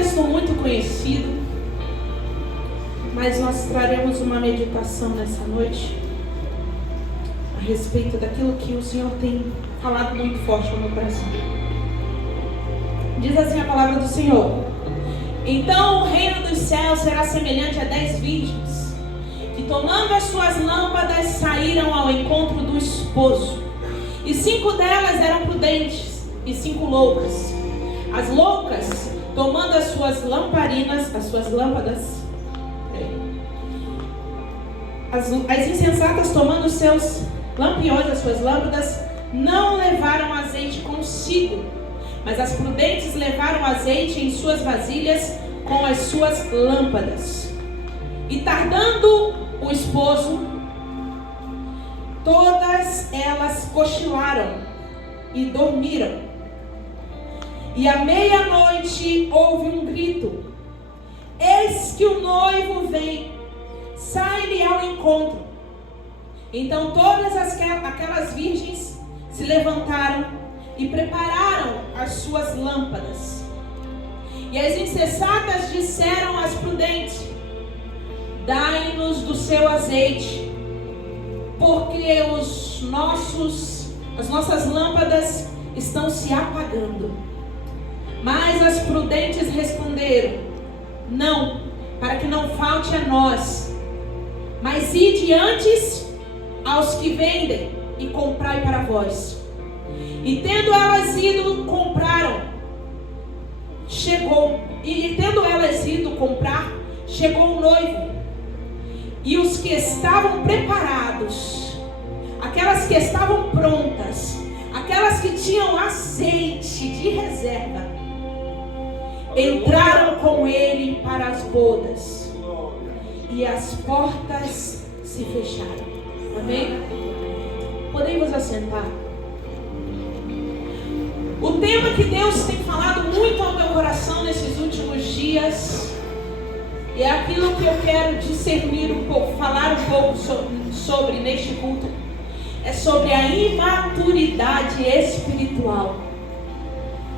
texto muito conhecido, mas nós traremos uma meditação nessa noite a respeito daquilo que o Senhor tem falado muito forte no meu coração. Diz assim a palavra do Senhor: então o reino dos céus será semelhante a 10 virgens, que tomando as suas lâmpadas saíram ao encontro do esposo. E 5 delas eram prudentes e 5 loucas. As loucas, tomando as suas lamparinas, as suas lâmpadas, as insensatas, tomando os seus lampiões, as suas lâmpadas, não levaram azeite consigo, mas as prudentes levaram azeite em suas vasilhas com as suas lâmpadas. E tardando o esposo, todas elas cochilaram e dormiram. E à meia-noite houve um grito: eis que o noivo vem, sai-lhe ao encontro. Então todas aquelas virgens se levantaram e prepararam as suas lâmpadas. E as insensatas disseram às prudentes: dai-nos do seu azeite, porque as nossas lâmpadas estão se apagando. Mas as prudentes responderam: não, para que não falte a nós, mas ide antes aos que vendem e comprai para vós. E tendo elas ido comprar, chegou o noivo. E os que estavam preparados, aquelas que estavam prontas, aquelas que tinham azeite de reserva, entraram com ele para as bodas, e as portas se fecharam. Amém? Podemos assentar. O tema que Deus tem falado muito ao meu coração nesses últimos dias é aquilo que eu quero discernir um pouco, falar um pouco sobre neste culto. É sobre a imaturidade espiritual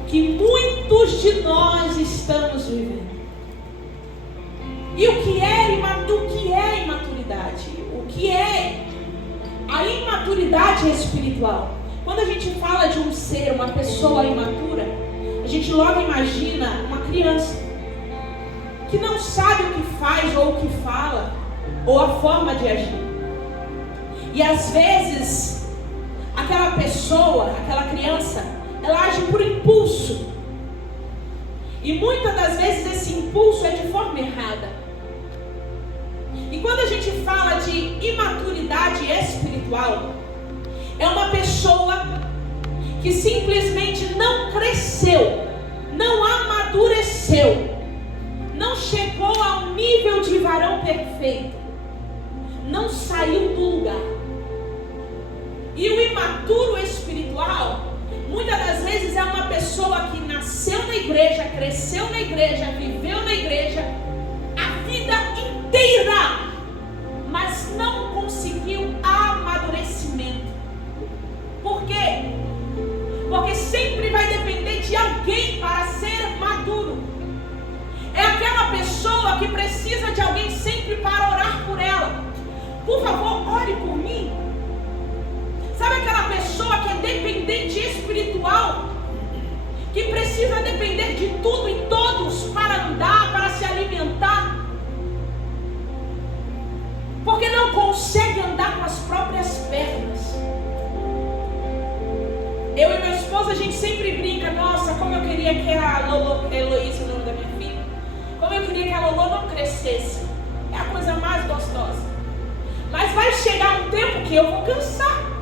que muitos de nós estamos vivendo. E o que é imaturidade? O que é a imaturidade espiritual? Quando a gente fala de um ser, uma pessoa imatura, a gente logo imagina uma criança que não sabe o que faz ou o que fala, ou a forma de agir. E às vezes, aquela pessoa, aquela criança, ela age por impulso. E muitas das vezes esse impulso é de forma errada. E quando a gente fala de imaturidade espiritual, é uma pessoa que simplesmente não cresceu, não amadureceu, não chegou ao nível de varão perfeito, não saiu do lugar. E o imaturo espiritual, muitas das vezes é uma pessoa que nasceu na igreja, cresceu na igreja, viveu na igreja a vida inteira, mas não conseguiu amadurecimento. Por quê? Porque sempre vai depender de alguém para ser maduro. É aquela pessoa que precisa de alguém sempre para orar por ela. Por favor, ore por mim. Sabe aquela pessoa que é dependente espiritual, que precisa depender de tudo e todos para andar, para se alimentar, porque não consegue andar com as próprias pernas. Eu e meu esposo, a gente sempre brinca: nossa, como eu queria que a Lolo, Heloísa, o nome da minha filha, como eu queria que a Lolo não crescesse. É a coisa mais gostosa. Mas vai chegar um tempo que eu vou cansar.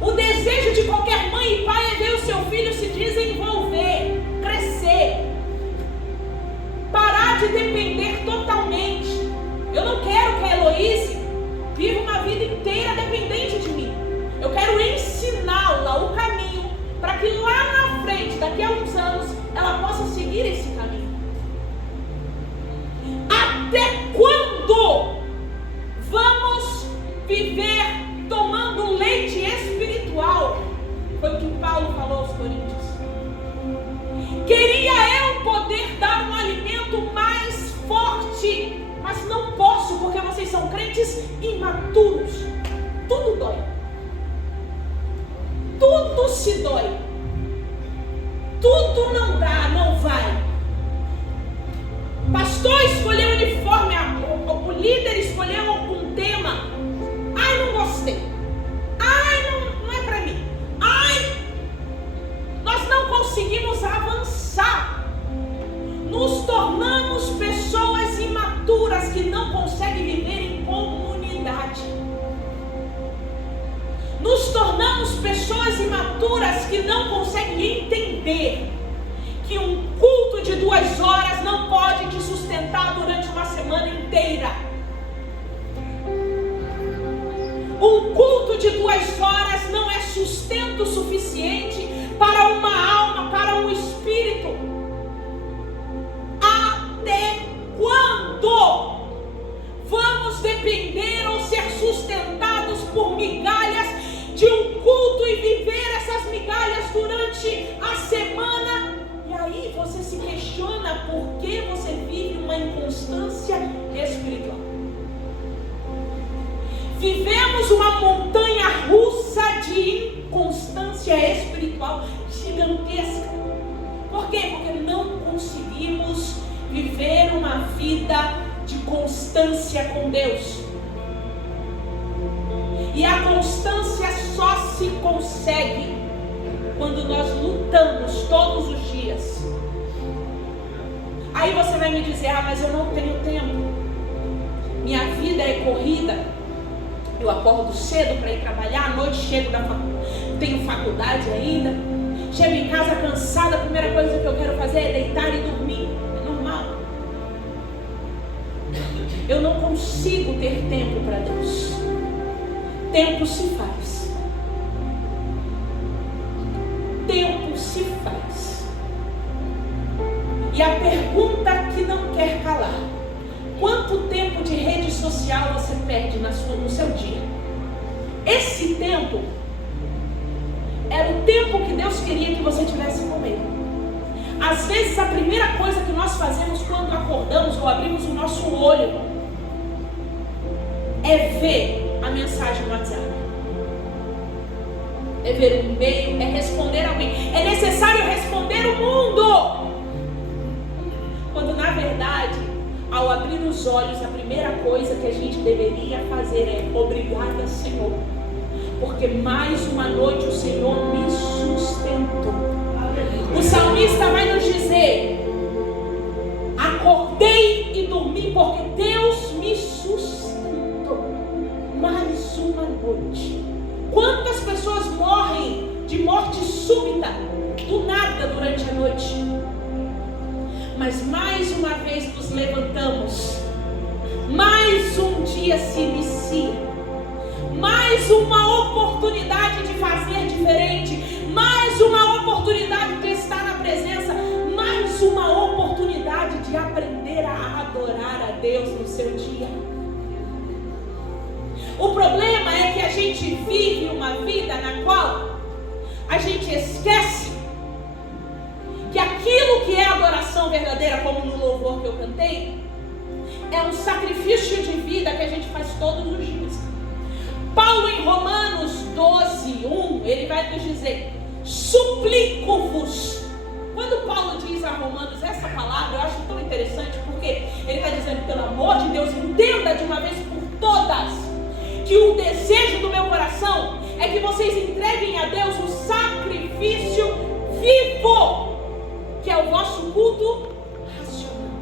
O desejo de qualquer mãe e pai é ver o seu filho se desenvolver, crescer, parar de depender totalmente. Eu não quero que a Heloísa viva uma vida inteira dependente de mim. Eu quero ensiná-la o caminho para que lá na frente, daqui a uns anos, ela possa seguir esse caminho. Até quando vamos viver tomando leite espiritual? Foi o que Paulo falou aos Coríntios. Queria eu poder são crentes imaturos. Tudo dói. Tudo se dói. Tudo não dá, não vai. Pastor escolheu uniforme, o líder escolheu algum tema. Ai, não gostei. Ai, não é pra mim. Ai, nós não conseguimos avançar. Nos tornamos pessoas imaturas que não conseguem viver em comunidade. Nos tornamos pessoas imaturas que não conseguem entender que um culto de 2 horas não pode te sustentar durante uma semana inteira. Um culto de 2 horas não é sustento suficiente para uma alma, para um espírito. Até quando vamos depender ou ser sustentados por migalhas de um culto e viver essas migalhas durante a semana? E aí você se questiona por que você vive uma inconstância espiritual. Vivemos uma montanha russa de inconstância espiritual gigantesca. Por quê? Porque não conseguimos viver uma vida de constância com Deus. E a constância só se consegue quando nós lutamos todos os dias. Aí você vai me dizer: ah, mas eu não tenho tempo. Minha vida é corrida. Eu acordo cedo para ir trabalhar, à noite chego da faculdade, tenho faculdade ainda. Chego em casa cansada, a primeira coisa que eu quero fazer é deitar e dormir. É normal. Eu não consigo ter tempo para Deus. Tempo se faz. Tempo se faz. E a pergunta que não quer calar: quanto tempo de rede social você perde no seu dia? Esse tempo era o tempo que Deus queria que você tivesse com Ele. Às vezes a primeira coisa que nós fazemos quando acordamos ou abrimos o nosso olho é ver a mensagem no WhatsApp, é ver um e-mail, é responder alguém. É necessário responder o mundo, quando na verdade, ao abrir os olhos, a primeira coisa que a gente deveria fazer é: obrigada, Senhor, porque mais uma noite o Senhor me sustentou. O salmista vai nos dizer: acordei e dormi porque Deus me sustentou. Mais uma noite. Quantas pessoas morrem de morte súbita, do nada, durante a noite? Mas mais uma vez nos levantamos. Mais um dia se inicia. Mais uma oportunidade de fazer diferente. Mais uma oportunidade de estar na presença. Mais uma oportunidade de aprender a adorar a Deus no seu dia. O problema é que a gente vive uma vida na qual a gente esquece que aquilo que é adoração verdadeira, como no louvor que eu cantei, é um sacrifício de vida que a gente faz todos os dias. Paulo, em Romanos 12:1, ele vai nos dizer: suplico-vos. Quando Paulo diz a Romanos essa palavra, eu acho tão interessante, porque ele está dizendo: pelo amor de Deus, entenda de uma vez por todas que o desejo do meu coração é que vocês entreguem a Deus o sacrifício vivo, que é o vosso culto racional.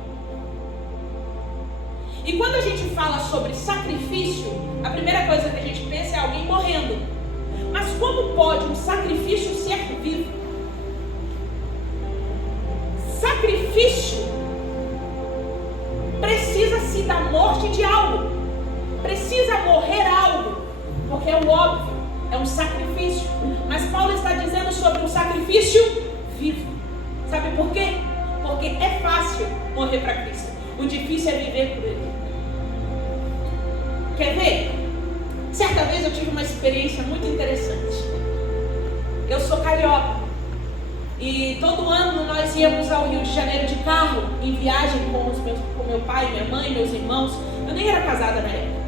E quando a gente fala sobre sacrifício, a primeira coisa que a gente pensa é alguém morrendo. Mas como pode um sacrifício ser vivo? Sacrifício precisa-se da morte de algo. Precisa morrer algo, porque é o óbvio, é um sacrifício. Mas Paulo está dizendo sobre um sacrifício vivo. Sabe por quê? Porque é fácil morrer para Cristo. O difícil é viver por Ele. Quer ver? Certa vez eu tive uma experiência muito interessante. Eu sou carioca. E todo ano nós íamos ao Rio de Janeiro de carro, em viagem com meu pai, minha mãe, meus irmãos. Eu nem era casada na época.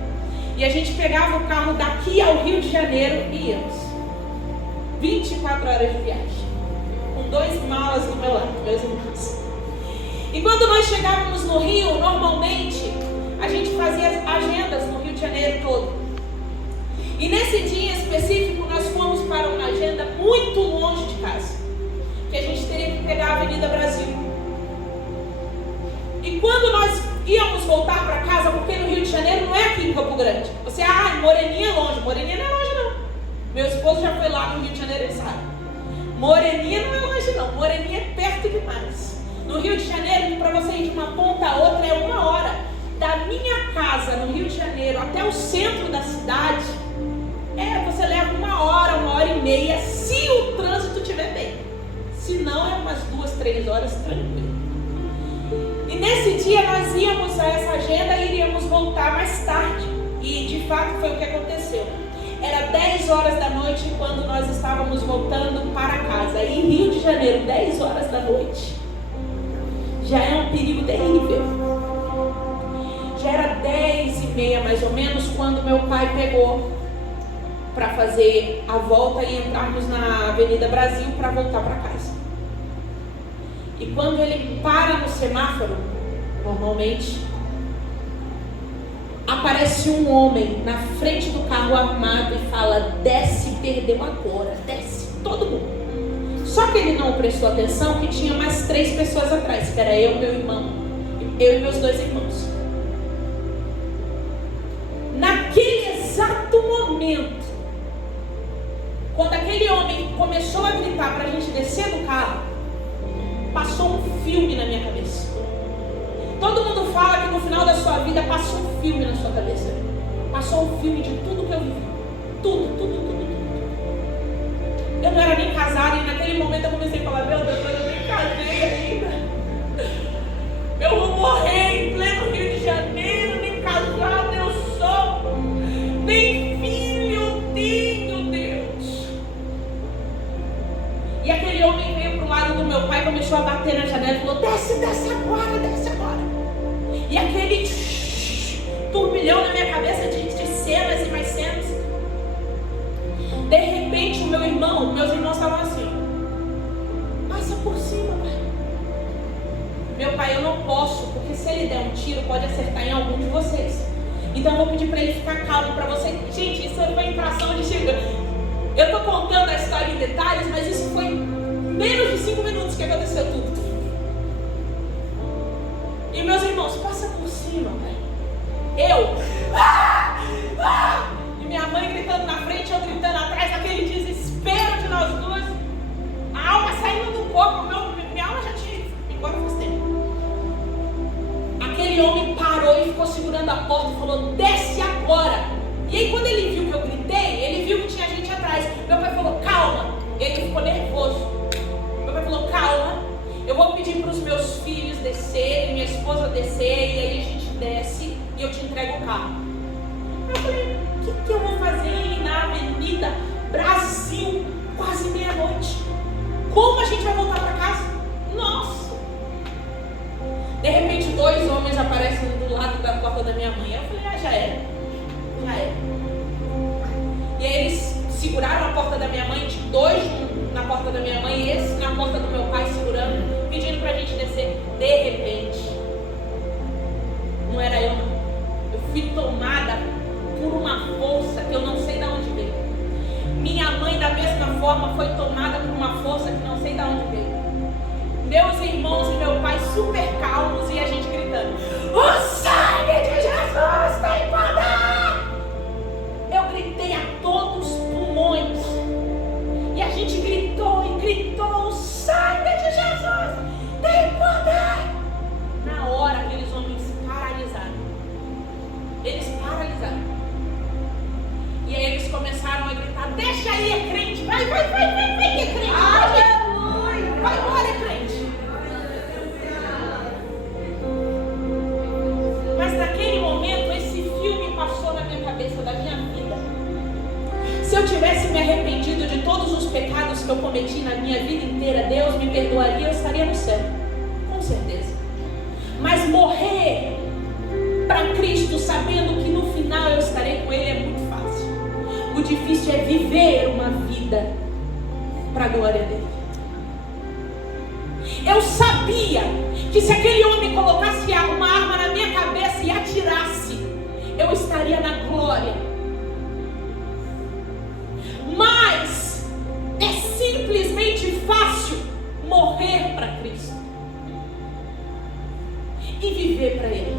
E a gente pegava o carro daqui ao Rio de Janeiro e íamos. 24 horas de viagem. Com 2 malas do meu lado, meus irmãos. E quando nós chegávamos no Rio, normalmente a gente fazia as agendas no Rio de Janeiro todo. E nesse dia específico nós fomos para uma agenda muito longe de casa, que a gente teria que pegar a Avenida Brasil. E quando nós íamos voltar para casa, porque no Rio de Janeiro não é aqui em Campo Grande. Você, Moreninha é longe. Moreninha não é longe não. Meu esposo já foi lá no Rio de Janeiro, ele sabe. Moreninha não é longe não. Moreninha é perto demais. No Rio de Janeiro, para você ir de uma ponta a outra, é 1 hora. Da minha casa no Rio de Janeiro até o centro da cidade, você leva 1 hora, 1h30, se o trânsito estiver bem. Se não, é umas 2, 3 horas tranquilo. E nesse dia nós íamos a essa agenda e iríamos voltar mais tarde. E de fato foi o que aconteceu. Era 10 horas da noite quando nós estávamos voltando para casa. E em Rio de Janeiro, 10 horas da noite, já é um perigo terrível. Já era 10h30 mais ou menos quando meu pai pegou para fazer a volta e entrarmos na Avenida Brasil para voltar para casa. E quando ele para no semáforo, normalmente, aparece um homem na frente do carro armado e fala: desce, perdeu agora, desce, todo mundo. Só que ele não prestou atenção que tinha mais 3 pessoas atrás, que era eu, meu irmão, eu e meus 2 irmãos. Naquele exato momento, quando aquele homem começou a gritar para a gente descer do carro, passou um filme na minha cabeça. Todo mundo fala que no final da sua vida passou um filme na sua cabeça. Passou um filme de tudo que eu vivi. Tudo. Eu não era nem casada e naquele momento eu comecei a falar: meu Deus, eu nem casei ainda. Eu vou morrer em pleno Rio de Janeiro, nem casada eu sou, nem filho eu tenho, Deus. E aquele homem veio pro lado do meu pai, começou a bater na janela e falou: desce agora, desce agora. E aquele turbilhão na minha cabeça de cenas e mais cenas. De repente meus irmãos estavam assim: passa por cima, pai. Meu pai: eu não posso, porque se ele der um tiro pode acertar em algum de vocês. Então eu vou pedir para ele ficar calmo para você. Gente, isso foi infração de chega. Eu tô contando a história em detalhes, mas isso foi menos de 5 minutos que aconteceu tudo. E meus irmãos: passa por cima, pai. Eu e minha mãe gritando na frente, eu gritando atrás, aquele desespero de nós duas, a alma saindo do corpo. Minha alma já tinha ido embora faz tempo. Aquele homem parou e ficou segurando a porta e falou: desce agora. E aí quando ele viu que eu gritei, ele viu que tinha gente atrás. Meu pai falou: calma. Ele ficou nervoso. Meu pai falou: calma, eu vou pedir para os meus filhos descerem, minha esposa descer, e aí a gente desce e eu te entrego o carro. Eu falei: o que eu vou fazer na Avenida Brasil, quase meia-noite? Como a gente vai voltar para casa? Nossa! De repente 2 homens aparecem do lado da porta da minha mãe. Eu falei: já era. E aí eles seguraram a porta da minha mãe, 2 na porta da minha mãe e esse na porta do meu pai segurando, pedindo pra gente descer. De repente, não era eu não. Eu fui tomada por uma força que eu não sei de onde veio. Minha mãe da mesma forma foi tomada por uma força que não sei de onde veio. Meus irmãos e meu pai super calmos e a gente gritando: o sangue de Jesus tem poder! Eu gritei a todos os pulmões. E a gente gritou e gritou: o sangue de Jesus tem poder! Na hora aqueles homens paralisaram. Eles paralisaram. E aí eles começaram a gritar: deixa aí, é crente! Vai, que é crente! Aleluia! Vai embora, é crente! Mas naquele momento esse filme passou na minha cabeça da minha vida. Se eu tivesse me arrependido de todos os pecados que eu cometi na minha vida inteira, Deus me perdoaria e eu estaria no céu, com certeza. Mas morrer para Cristo sabendo que no final eu estarei com difícil é viver uma vida para a glória dele. Eu sabia que se aquele homem colocasse uma arma na minha cabeça e atirasse, eu estaria na glória. Mas é simplesmente fácil morrer para Cristo e viver para Ele.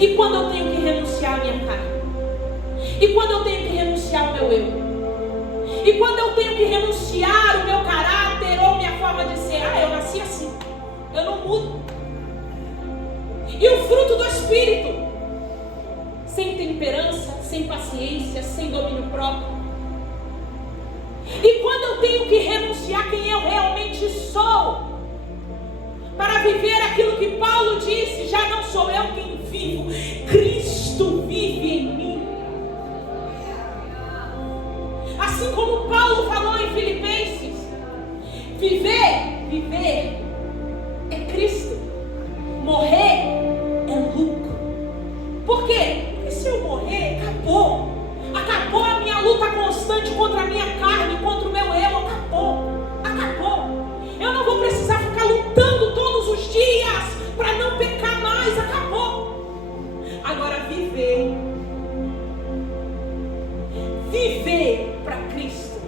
E quando eu tenho que renunciar à minha carne? E quando eu tenho que renunciar ao meu eu? E quando eu tenho que renunciar o meu caráter ou minha forma de ser? Eu nasci assim, eu não mudo. E o fruto do Espírito? Sem temperança, sem paciência, sem domínio próprio. E quando eu tenho que renunciar quem eu realmente sou, para viver aquilo que Paulo disse, já não sou eu quem vivo, Cristo vive em mim. Assim como Paulo falou em Filipenses, viver é Cristo, morrer é lucro. Por quê? Porque se eu morrer, acabou a minha luta constante contra a minha carne, contra o meu eu, acabou. Eu não vou precisar ficar lutando todos os dias para não pecar mais, acabou. Agora viver para Cristo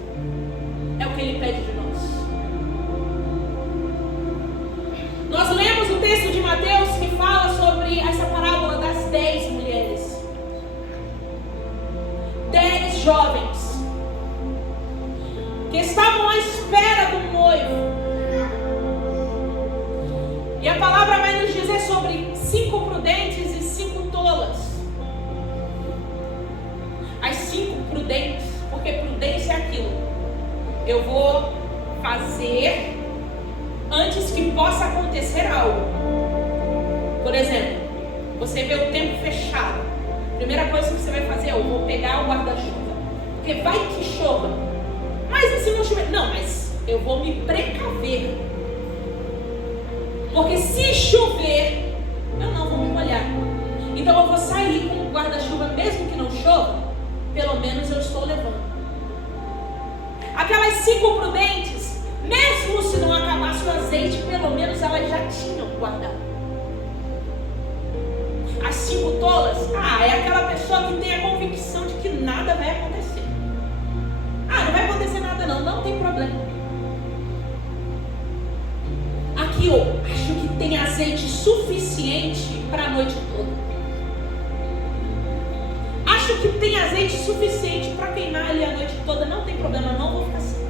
é o que Ele pede de nós. Nós lemos o texto de Mateus que fala sobre essa parábola das 10 mulheres, 10 jovens que estavam à espera do noivo. E a palavra vai nos dizer sobre 5 prudentes e 5 tolas. As 5 prudentes, porque prudência é aquilo: eu vou fazer antes que possa acontecer algo. Por exemplo, você vê o tempo fechado, a primeira coisa que você vai fazer é: eu vou pegar o guarda-chuva, porque vai que chova. Mas e se não chover? Não, mas eu vou me precaver, porque se chover eu não vou me molhar. Então eu vou sair com o guarda-chuva, mesmo que não chova, pelo menos eu estou levando. Aquelas 5 prudentes, mesmo se não acabasse o azeite, pelo menos elas já tinham guardado. As 5 tolas, é aquela pessoa que tem a convicção de que nada vai acontecer. Não vai acontecer nada não tem problema. Aqui eu acho que tem azeite suficiente para a noite toda. Acho que tem azeite suficiente para queimar ali a noite toda, não tem problema, não vou ficar assim.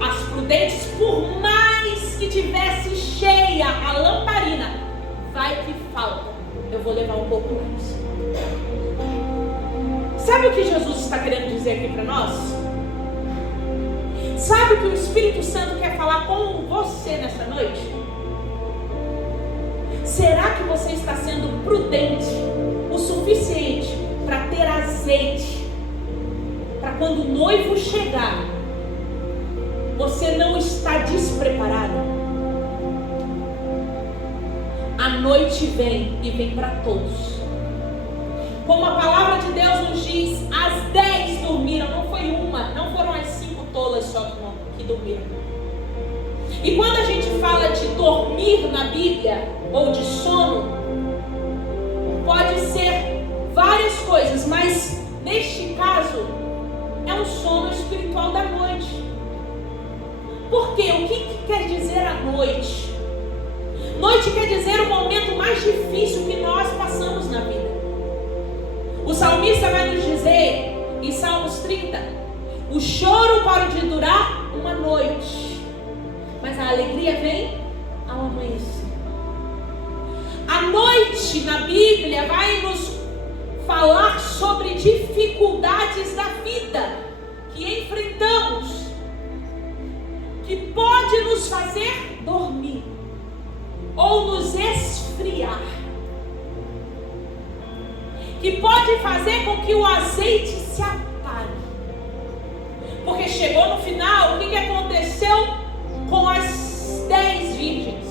As prudentes, por mais que tivesse cheia a lamparina, vai que falta, eu vou levar um pouco mais. Sabe o que Jesus está querendo dizer aqui para nós? Sabe o que o Espírito Santo quer falar com você nessa noite? Será que você está sendo prudente o suficiente para ter azeite, para quando o noivo chegar, você não está despreparado? A noite vem e vem para todos. Como a palavra de Deus nos diz, as 10 dormiram, não foi uma, não foram as 5 tolas só que dormiram. E quando a gente fala de dormir na Bíblia, ou de sono, pode ser várias coisas, mas neste caso é um sono espiritual da noite. Por quê? O que quer dizer a noite? Noite quer dizer o momento mais difícil que nós passamos na vida. O salmista vai nos dizer em Salmos 30: o choro pode durar uma noite, mas a alegria vem ao amanhecer. A noite na Bíblia vai nos falar sobre dificuldades da vida que enfrentamos, que pode nos fazer dormir ou nos esfriar, que pode fazer com que o azeite se apague. Porque chegou no final, o que aconteceu com as 10 virgens?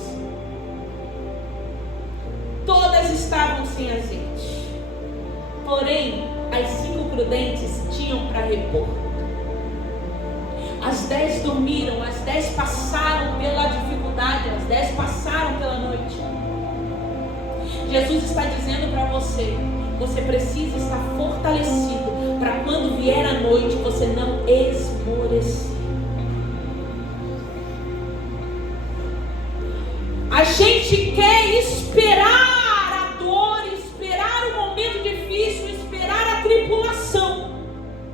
Todas estavam sem azeite. Porém, as 5 prudentes tinham para repor. As 10 dormiram, as 10 passaram pela dificuldade, as 10 passaram pela noite. Jesus está dizendo para você, você precisa estar fortalecido para quando vier a noite você não esmorecer. A gente quer esperar a dor, esperar o momento difícil, esperar a tribulação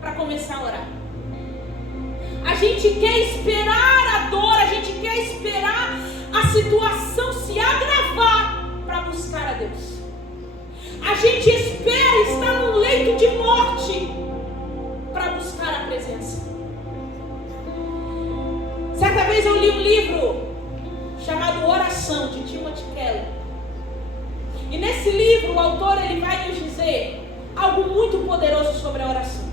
para começar a orar. A gente quer esperar a dor, a gente quer esperar a situação se agravar para buscar a Deus. A gente espera estar no leito de morte para buscar a presença. Certa vez eu li um livro chamado Oração, de Timothy Keller. E nesse livro o autor ele vai nos dizer algo muito poderoso sobre a oração.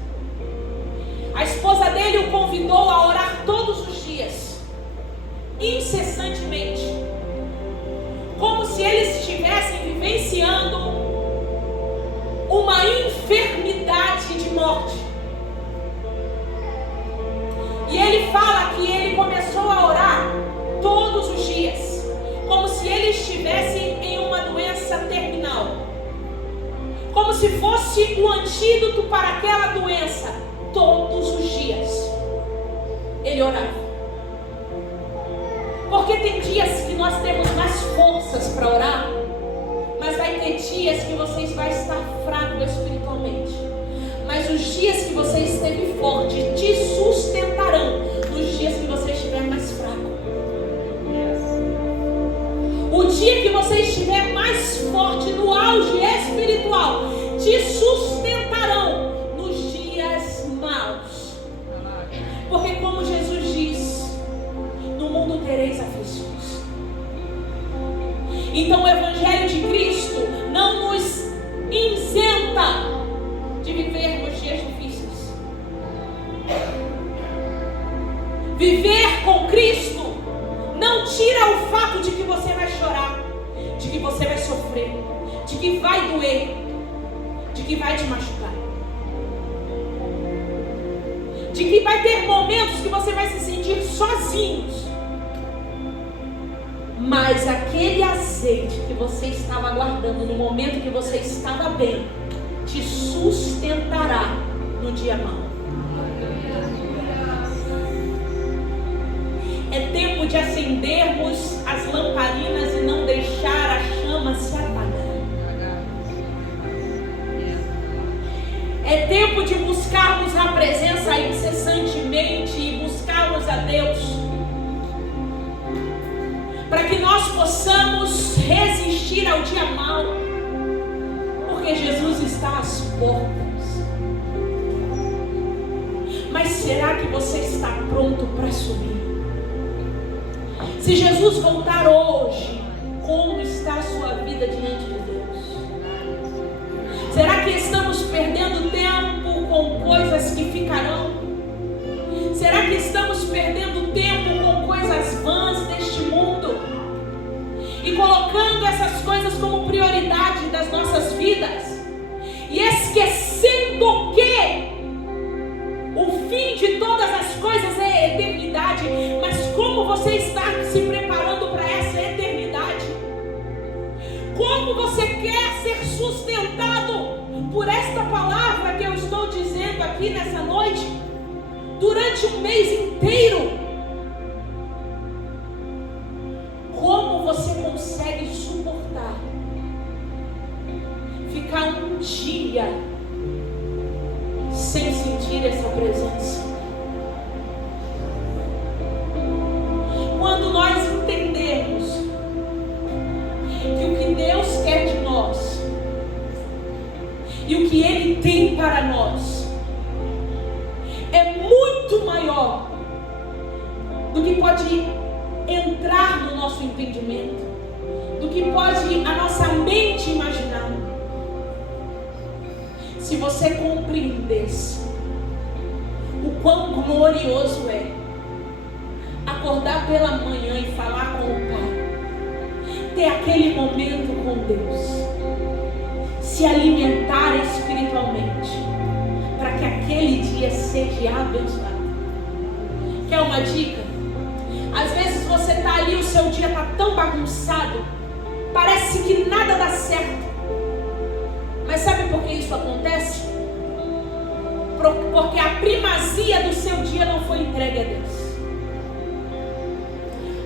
A esposa dele o convidou a orar todos os dias, incessantemente, como se eles estivessem vivenciando uma enfermidade de morte. E ele fala que ele começou a orar todos os dias, como se ele estivesse em uma doença terminal, como se fosse o antídoto para aquela doença. Todos os dias ele orava, porque tem dias que nós temos mais forças para orar, mas vai ter dias que você vai estar fraco espiritualmente. Mas os dias que você esteve forte te sustentarão nos dias que você estiver mais fraco. O dia que você estiver mais forte no auge espiritual te sustentarão nos dias maus. Porque como Jesus diz, no mundo tereis aflições. Então o Evangelho de Cristo não nos isenta de vivermos dias difíceis. Viver com Cristo não tira o fato de que você vai chorar, de que você vai sofrer, de que vai doer, de que vai te machucar, de que vai ter momentos que você vai se sentir sozinho. Mas aquele azeite que você estava guardando no momento que você estava bem, te sustentará no dia mau. É tempo de acendermos as lamparinas e não deixar a chama se apagar. É tempo de buscarmos a presença incessantemente e buscarmos a Deus, para que nós possamos resistir ao dia mau, porque Jesus está às portas. Mas será que você está pronto para subir? Se Jesus voltar hoje, como está a sua vida diante de Deus? Será que estamos perdendo tempo com coisas que ficarão? Será que estamos perdendo tempo com coisas vãs deste mundo? E colocando essas coisas como prioridade das nossas vidas? E esquecendo que o fim de todas as coisas é a eternidade. Mas como você está se preparando para essa eternidade? Como você quer ser sustentado por esta palavra que eu estou dizendo aqui nessa noite, durante um mês inteiro? Como você consegue suportar ficar um dia sem sentir essa presença? Quando nós entendermos que o que Deus quer de nós e o que Ele tem para nós é muito maior do que pode entrar no nosso entendimento, do que pode a nossa mente imaginar. Se você compreendesse o quão glorioso é acordar pela manhã e falar com o Pai, ter aquele momento com Deus, se alimentar espiritualmente, para que aquele dia seja abençoado. Quer uma dica? Às vezes você está ali, o seu dia está tão bagunçado, parece que nada dá certo. Mas sabe por que isso acontece? Porque a primazia do seu dia não foi entregue a Deus.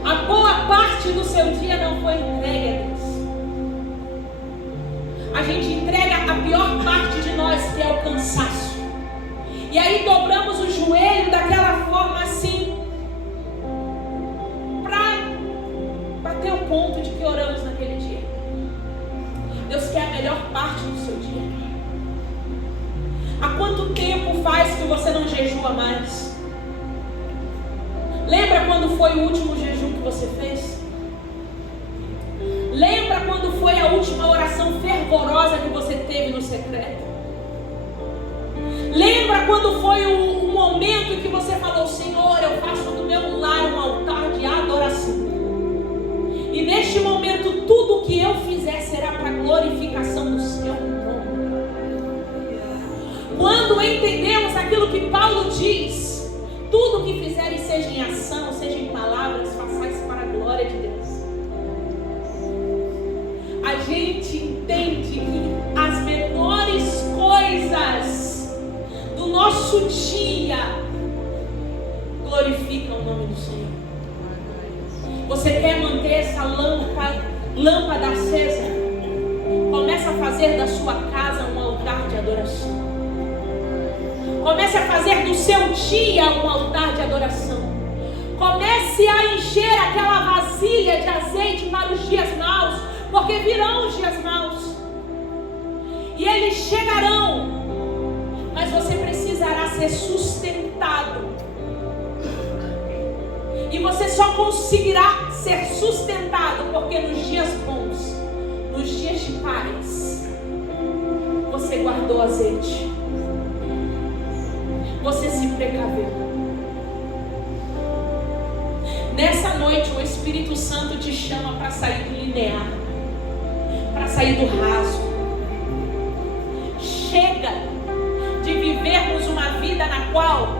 A boa parte do seu dia não foi entregue a Deus. A gente entrega a pior parte de nós, que é o cansaço. E aí dobramos o joelho daquela forma assim, para bater o ponto de que oramos naquele dia. Deus quer a melhor parte do seu dia. Há quanto tempo faz que você não jejua mais? Lembra quando foi o último jejum que você fez? Lembra quando foi a última oração fervorosa que você teve no secreto? Lembra quando foi o momento em que você falou: Senhor, eu faço do meu lar um altar de adoração. E neste momento tudo o que eu fizer será para a glorificação do seu nome. Quando entendemos aquilo que Paulo diz, tudo o que fizerem, seja em ação, seja em palavras, façais para a glória de Deus. A gente entende que as menores coisas do nosso dia glorificam o nome do Senhor. Você quer manter essa lâmpada acesa? Começa a fazer da sua casa um altar de adoração. Comece a fazer do seu dia um altar de adoração. Comece a encher aquela vasilha de azeite para os dias maus, porque virão os dias maus. E eles chegarão, mas você precisará ser sustentado. E você só conseguirá ser sustentado porque nos dias bons, nos dias de paz, você guardou azeite. Você se precaveu. Nessa noite o Espírito Santo te chama para sair do linear, para sair do raso. Chega de vivermos uma vida na qual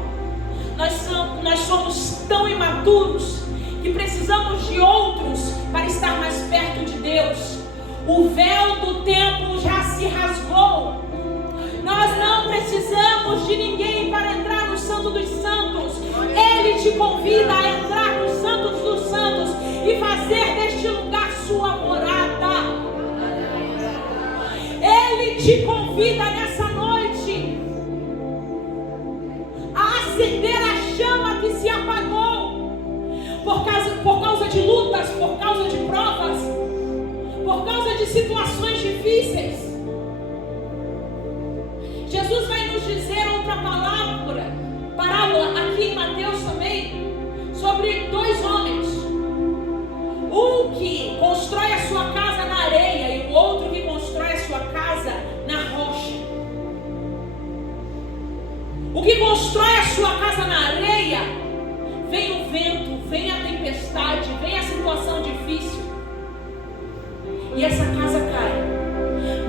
nós somos tão imaturos que precisamos de outros para estar mais perto de Deus. O véu do templo já se rasgou. Nós não precisamos de ninguém para entrar no Santo dos Santos. Ele te convida a entrar no Santo dos Santos e fazer deste lugar sua morada. Ele te convida nessa noite a acender a chama que se apagou por causa de lutas, por causa de provas, por causa de situações difíceis. Jesus vai nos dizer outra parábola aqui em Mateus também, sobre dois homens. Um que constrói a sua casa na areia e o outro que constrói a sua casa na rocha. O que constrói a sua casa na areia, vem o vento, vem a tempestade, vem a situação difícil, e essa casa cai.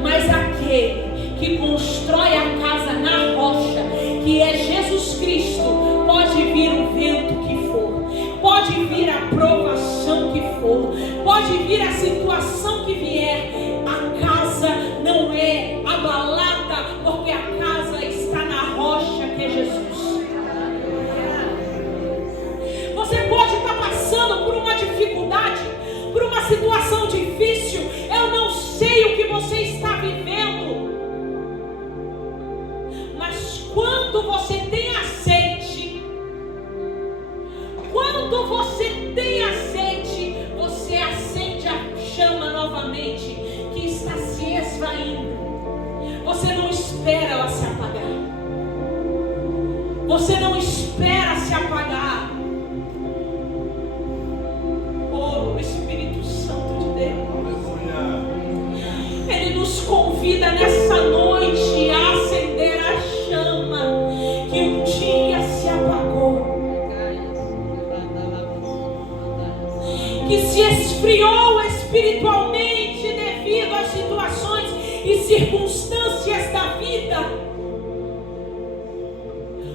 Mas aquele que constrói a casa na rocha, que é Jesus Cristo, pode vir o vento que for, pode vir a provação que for, pode vir a situação que vier, a casa não é abalada, porque a casa está na rocha que é Jesus. Você pode estar passando por uma dificuldade, por uma situação difícil. Eu não sei o que você está vivendo, mas quando você tem azeite, você acende a chama novamente, que está se esvaindo. Você não espera ela se apagar. Você não espera se apagar. Oh, Espírito Santo de Deus, Ele nos convida nessa noite a acender a chama que um dia se apagou, que se esfriou espiritualmente devido às situações e circunstâncias da vida,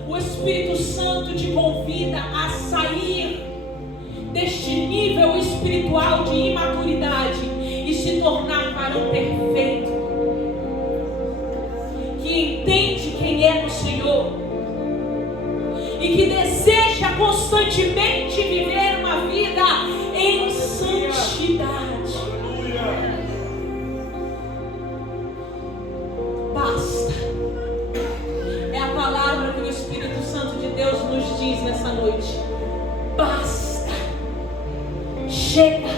o Espírito Santo te convida a sair deste nível espiritual de imaturidade e se tornar varão perfeito, que entende quem é no Senhor e que deseja constantemente viver uma vida em santidade. Basta. É a palavra que o Espírito Santo de Deus nos diz nessa noite. Basta. Chega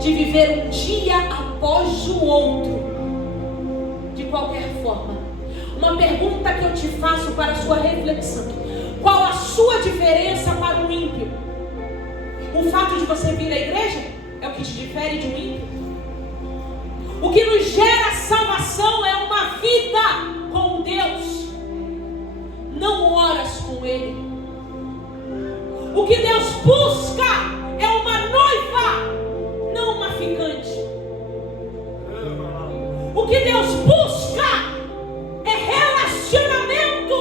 de viver um dia após o outro de qualquer forma. Uma pergunta que eu te faço para a sua reflexão: qual a sua diferença para o ímpio? O fato de você vir à igreja é o que te difere de um ímpio? O que nos gera salvação é uma vida com Deus, não horas com Ele. O que Deus busca é uma noiva, não uma ficante. O que Deus busca é relacionamento.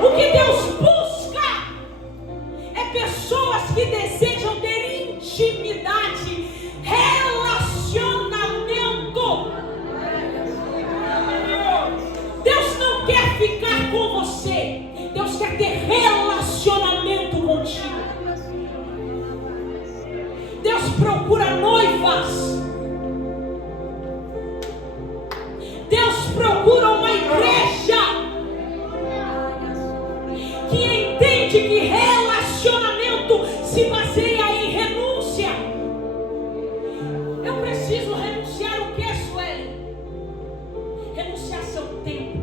O que Deus busca é pessoas que desejam ter intimidade, relacionamento. Deus não quer ficar com você, Deus quer ter relacionamento contigo. Deus procura noivas. Deus procura uma igreja que entende que relacionamento se baseia em renúncia. Eu preciso renunciar o que, Sueli? Renunciar seu tempo,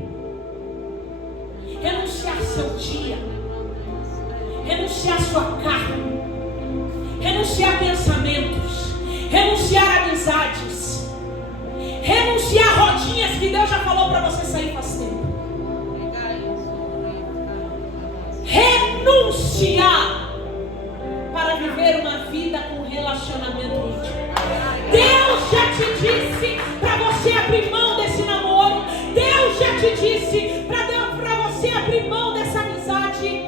renunciar seu dia, renunciar sua carne, renunciar pensamentos, renunciar amizades, renunciar rodinhas que Deus já falou para você sair faz tempo. Renunciar para viver uma vida com relacionamento íntimo. Deus já te disse para você abrir mão desse namoro. Deus já te disse para você abrir mão dessa amizade.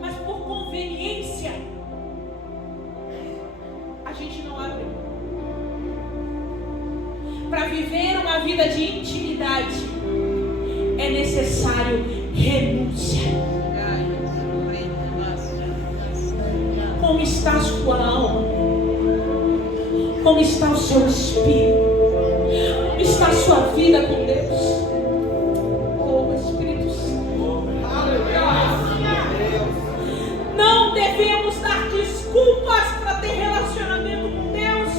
Mas por conveniência a gente não abre. Para viver uma vida de intimidade é necessário renúncia. Como está a sua alma? Como está o seu espírito? Como está a sua vida com Deus? Oh, Espírito Santo. Não devemos dar desculpas para ter relacionamento com Deus.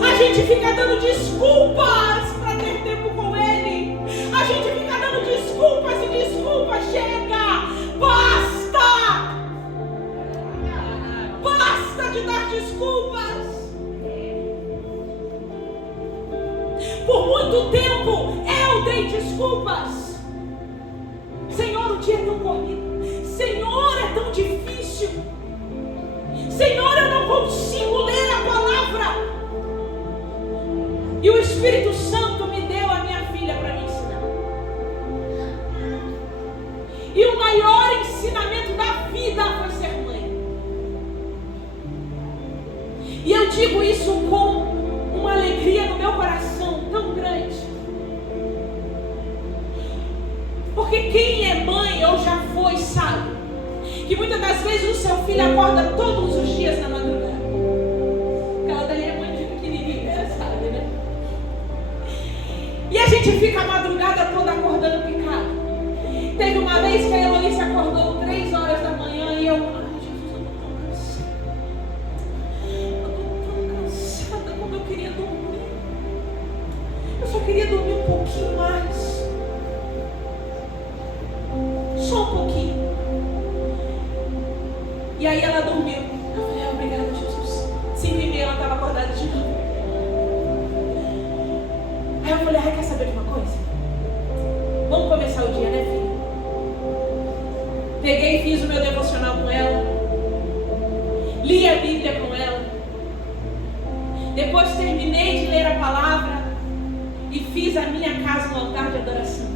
A gente fica dando desculpas para ter tempo com Ele. A gente fica dando desculpas e desculpas. Chega! Basta! Basta de dar desculpas. Por muito tempo eu dei desculpas. Senhor, o dia é tão corrido. Senhor, é tão difícil. Senhor, eu não consigo ler a palavra. E o Espírito Santo me deu a minha filha para me ensinar. E o maior ensinamento da vida foi ser mãe. E eu digo isso com uma alegria no meu coração tão grande. Porque quem é mãe ou já foi sabe que muitas das vezes o seu filho acorda todos os dias na madrugada. Aquela daí é mãe de pequenininha, sabe, né? E a gente fica a madrugada toda acordando picado. Teve uma vez que a Heloísa acordou 3 horas da manhã e eu... Ai, Jesus, eu tô tão cansada como eu queria dormir. Eu só queria dormir um pouquinho mais. Só um pouquinho. E aí ela dormiu. Eu falei, obrigada, Jesus. 5h30 ela estava acordada de novo. Aí eu falei, quer saber de uma coisa? Vamos começar o dia, né, filha? Peguei e fiz o meu devocional com ela. li a Bíblia com ela. Depois terminei de ler a palavra e fiz a minha casa um altar de adoração.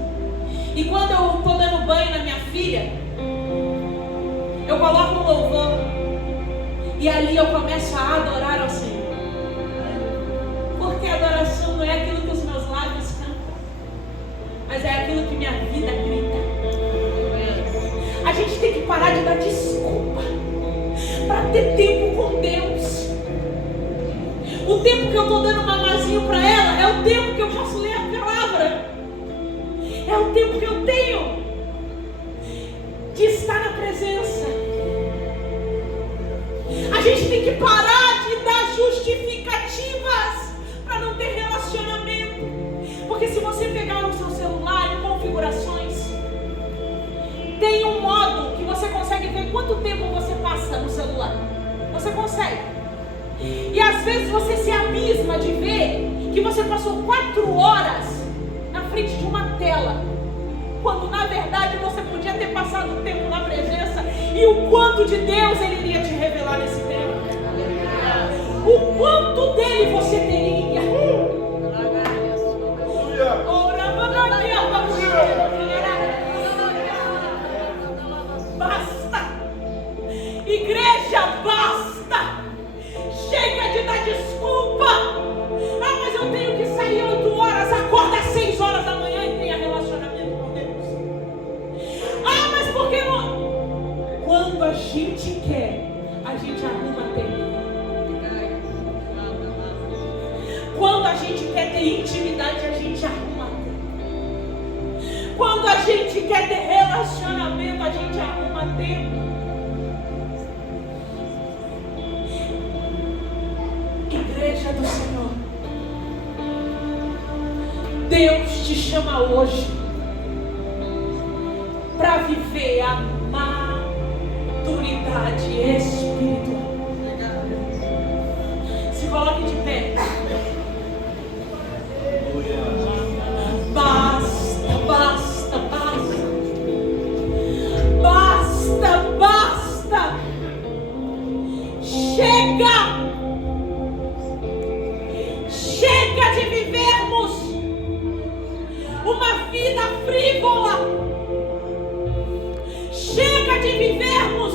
E quando eu estou dando banho na minha filha, eu coloco um louvor e ali eu começo a adorar ao Senhor. Porque a adoração não é aquilo que os meus lábios cantam, mas é aquilo que minha vida grita. A gente tem que parar de dar desculpa para ter tempo com Deus. O tempo que eu estou dando mamazinho para ela é o tempo que eu posso ler a palavra. É o tempo que eu tenho de estar na presença. A gente tem que parar de dar justificativas para não ter relacionamento. Porque se você pegar o seu celular em configurações, tem um modo que você consegue ver quanto tempo você passa no celular. Você consegue. E às vezes você se abisma de ver que você passou 4 horas na frente de uma tela, quando na verdade você podia ter passado tempo na presença. E o quanto de Deus Ele iria te revelar nesse tempo. O quanto dele você teria. Basta. Igreja, basta. Chega de dar desculpa. Ah, mas eu tenho que sair 8 horas. Acorda às 6 horas da manhã e tenha relacionamento com Deus. Ah, mas por que não? Quando a gente quer, a gente arruma tempo. Quando a gente quer ter intimidade, a gente arruma tempo. Quando a gente quer ter relacionamento, a gente arruma tempo. Igreja do Senhor, Deus te chama hoje para viver a maturidade espiritual. Se coloque de pé. Basta, basta, basta. Basta, basta. Chega. Chega de vivermos uma vida frívola. Chega de vivermos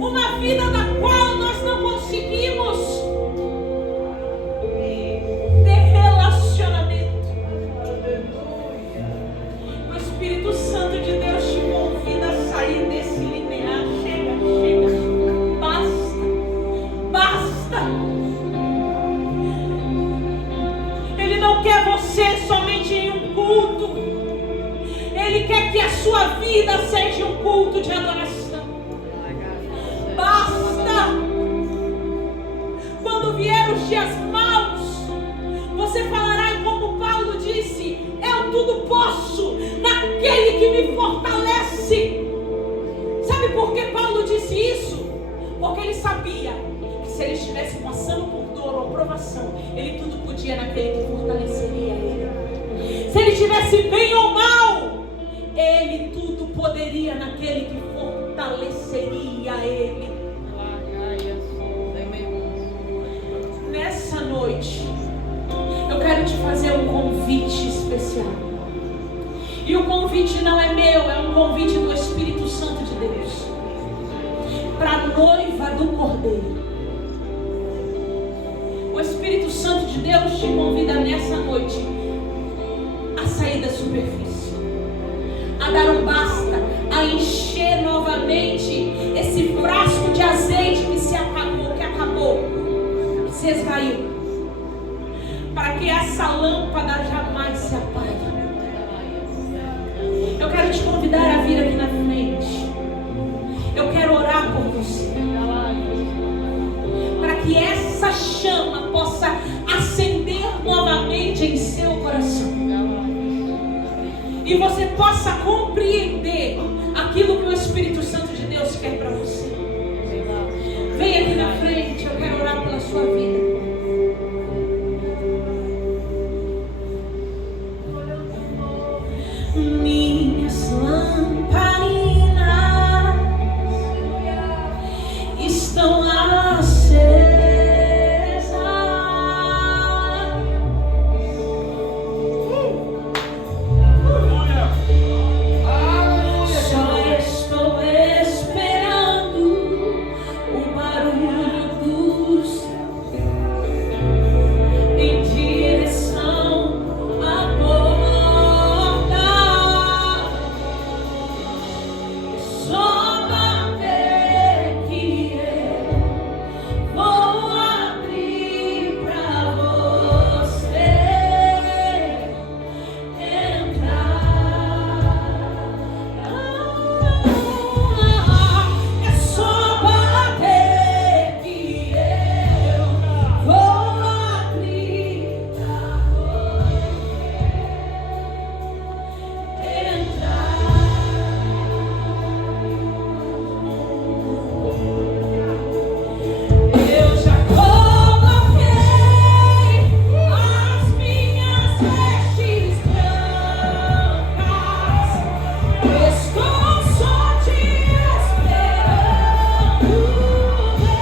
uma vida da qual nós não conseguimos ter relacionamento. O Espírito Santo de Deus te convida a sair desse linear. Chega, chega. Basta, basta. Ele não quer você somente em um culto. Ele quer que a sua vida seja um culto de adoração. Basta. Quando vier os dias maus, você falará como Paulo disse: eu tudo posso naquele que me fortalece. Sabe por que Paulo disse isso? Porque ele sabia que se ele estivesse passando por dor ou provação, ele tudo podia naquele que fortaleceria ele. Se ele estivesse bem ou mal, ele tudo poderia naquele que fortaleceria ele. Nessa noite, eu quero te fazer um convite especial. E o convite não é meu, é um convite do Espírito Santo de Deus para a noiva do Cordeiro. O Espírito Santo de Deus te convida nessa noite a sair da superfície, a dar um basta, a encher novamente esse frasco de azeite que se acabou, que se esvaiu, para que essa lâmpada jamais se apague. Eu quero te convidar a vir aqui na frente. Eu quero orar por você, para que essa chama possa acender novamente em seu coração e você possa